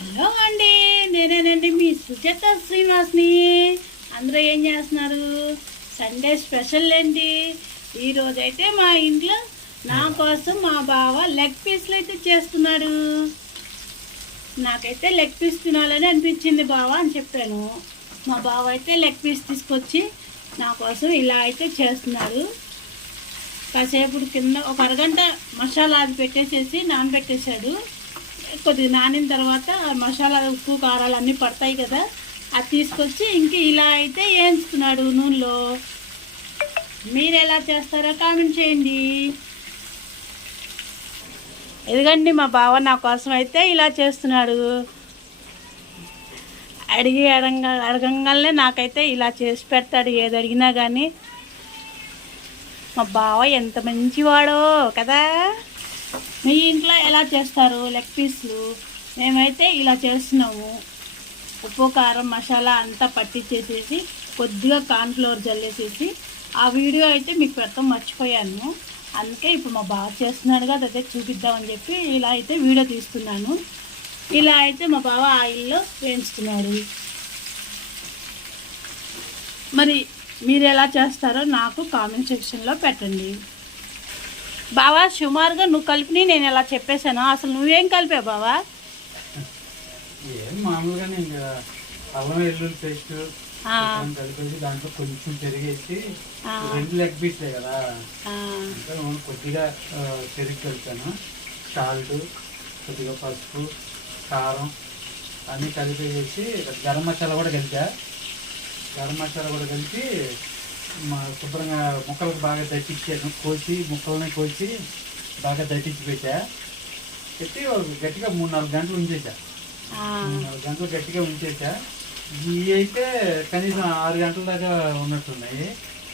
Hello అండి నేనేనండి మీ సుజాత శ్రీనివాస్ని. అందరూ ఏం చేస్తున్నారు? సండే స్పెషల్ ఏంటి? ఈరోజైతే మా ఇంట్లో నా కోసం మా బావ లెగ్ పీస్లు అయితే చేస్తున్నాడు. నాకైతే లెగ్ పీస్ తినాలని అనిపించింది బావ అని చెప్పాను. మా బావ అయితే లెగ్ పీస్ తీసుకొచ్చి నా కోసం ఇలా అయితే చేస్తున్నాడు. కాసేపు కింద ఒక అరగంట మసాలా అది పెట్టేసేసి నానబెట్టేశాడు. కొద్దిగా నానిన తర్వాత మసాలా ఉప్పు కారాలు అన్నీ పడతాయి కదా. అది తీసుకొచ్చి ఇంక ఇలా అయితే వేయించుకున్నాడు నూనెలో. మీరు ఎలా చేస్తారో కామెంట్ చేయండి. ఎదుగండి మా బావ నా కోసం అయితే ఇలా చేస్తున్నాడు. అడిగి అడగ అడగంగానే నాకైతే ఇలా చేసి పెడతాడు. ఏది అడిగినా కానీ మా బావ ఎంత మంచివాడో కదా. మీ ఇంట్లో ఎలా చేస్తారు? లెగ్ పీస్లు? మేమైతే ఇలా చేస్తున్నాము ఉప్పు కారం మసాలా అంతా పట్టించేసేసి కొద్దిగా కార్న్ఫ్లోర్ జల్లేసేసి ఆ వీడియో అయితే మీకు పెడతాం మర్చిపోయాను. అందుకే ఇప్పుడు మా బావ చేస్తున్నాడు కదా అదే చూపిద్దామని చెప్పి ఇలా అయితే వీడియో తీస్తున్నాను. ఇలా అయితే మా బావ ఆయిల్లో వేయించుకున్నాడు. మరి మీరు ఎలా చేస్తారో నాకు కామెంట్ సెక్షన్లో పెట్టండి. బావా సుమారుగా నువ్వు కలిపిని నేను ఇలా చెప్పేశాను. అసలు నువ్వేం కలిపావు బావా? ఏం మామూలుగానే ఇంకా అల్లం వెల్లుల్లి పేస్ట్. కలిపేసి దాంట్లో కొంచెం పెరిగేసి. రెండు లెగ్ పీస్లే కదా. ఇంకా నేను కొద్దిగా పెరుగు కలిపాను. సాల్ట్ కొద్దిగా పసుపు కారం అన్నీ కలిపేసి గరం మసాలా కూడా కలిపా. గరం మసాలా కూడా కలిపి శుభ్రంగా ముక్కలకు బాగా దట్టించాను కోసి ముక్కల్ని కోసి బాగా దట్టించి పెట్టా. పెట్టి గట్టిగా మూడు నాలుగు గంటలు ఉంచేసా. నాలుగు గంటలు గట్టిగా ఉంచేసా. ఇవి అయితే కనీసం ఆరు గంటల దాకా ఉన్నట్టున్నాయి.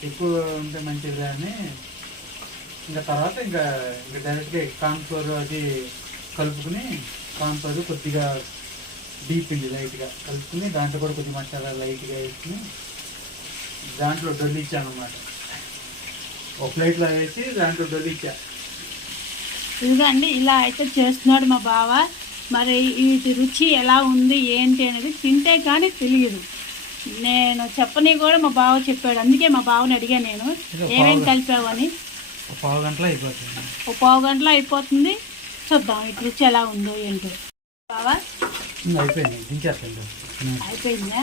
ఎక్కువ ఉంటే మంచిది అని. ఇంకా తర్వాత ఇంకా ఇంకా డైరెక్ట్గా కాన్ఫ్లోర్ అది కలుపుకుని కాన్ఫ్లోర్ కొద్దిగా డీప్ పిండి లైట్గా కలుపుకుని దాంట్లో కూడా కొద్దిగా మసాలా లైట్గా వేసుకుని దాంట్లో డొల్లిచ్చాను అనమాట ఒక ప్లేట్లో వేసి దాంట్లో డొల్లిచ్చా ఇదిగోండి ఇలా అయితే చేస్తున్నాడు మా బావ. మరి వీటి రుచి ఎలా ఉంది ఏంటి అనేది తింటే కానీ తెలియదు. నేను చెప్పని కూడా మా బావ చెప్పాడు. అందుకే మా బావని అడిగా నేను. ఏమేమి కలిపావు అని? పావు గంటలో అయిపోతుంది. ఒక పావు గంటలో అయిపోతుంది. చూద్దాం వీటి రుచి ఎలా ఉందో ఏంటో. బావా? అయిపోయింది. అయిపోయిందా?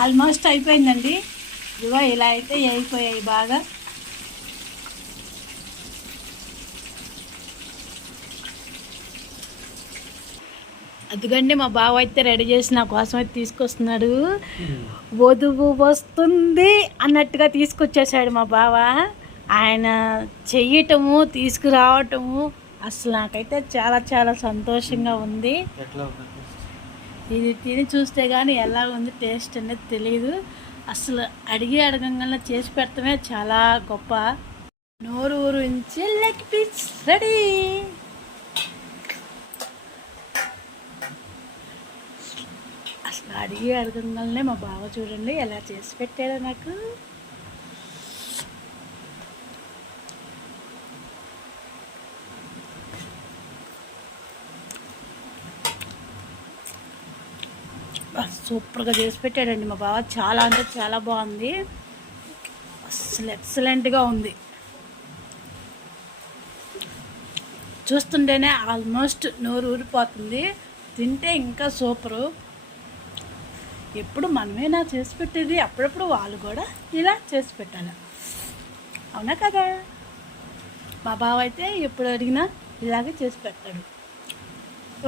ఆల్మోస్ట్ అయిపోయిందండి. ఇదిగో ఇలా అయితే అయిపోయాయి బాగా. అదిగండి మా బావ అయితే రెడీ చేసి నా కోసం అయితే తీసుకొస్తున్నాడు. వధువు వస్తుంది అన్నట్టుగా తీసుకొచ్చేసాడు మా బావ. ఆయన చెయ్యటము తీసుకురావటము అసలు నాకైతే చాలా చాలా సంతోషంగా ఉంది. ఉంది? ఇది తిని చూస్తే కానీ ఎలా ఉంది టేస్ట్ అనేది తెలియదు అసలు అడిగి అడగంగానే చేసి పెడతామే చాలా గొప్ప. నోరు ఊరించి లెగ్ పీస్ రెడీ. అసలు అడిగి అడగంగానే మా బావ చూడండి ఎలా చేసి పెట్టాడో నాకు బా, సూపర్గా చేసి పెట్టాడండి మా బావ. చాలా అంటే చాలా బాగుంది. అసలు ఎక్సలెంట్గా ఉంది. చూస్తుంటేనే ఆల్మోస్ట్ నోరు ఊరిపోతుంది. తింటే ఇంకా సూపరు. ఎప్పుడు మనమేనా చేసి పెట్టేది? అప్పుడప్పుడు వాళ్ళు కూడా ఇలా చేసి పెట్టాలి. అవునా కదా? మా బావ అయితే ఎప్పుడు అడిగినా ఇలాగే చేసి పెడతాడు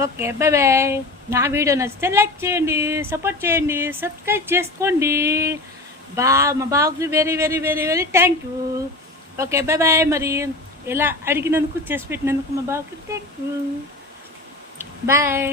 ఓకే బాయ్ బాయ్ నా వీడియో నచ్చితే లైక్ చేయండి సపోర్ట్ చేయండి సబ్స్క్రైబ్ చేసుకోండి. బా మా బాబుకి very very very very thank you okay bye bye మరి. ఇలా అడిగినందుకు చేసి పెట్టినందుకు మా బాబుకి థ్యాంక్ యూ బాయ్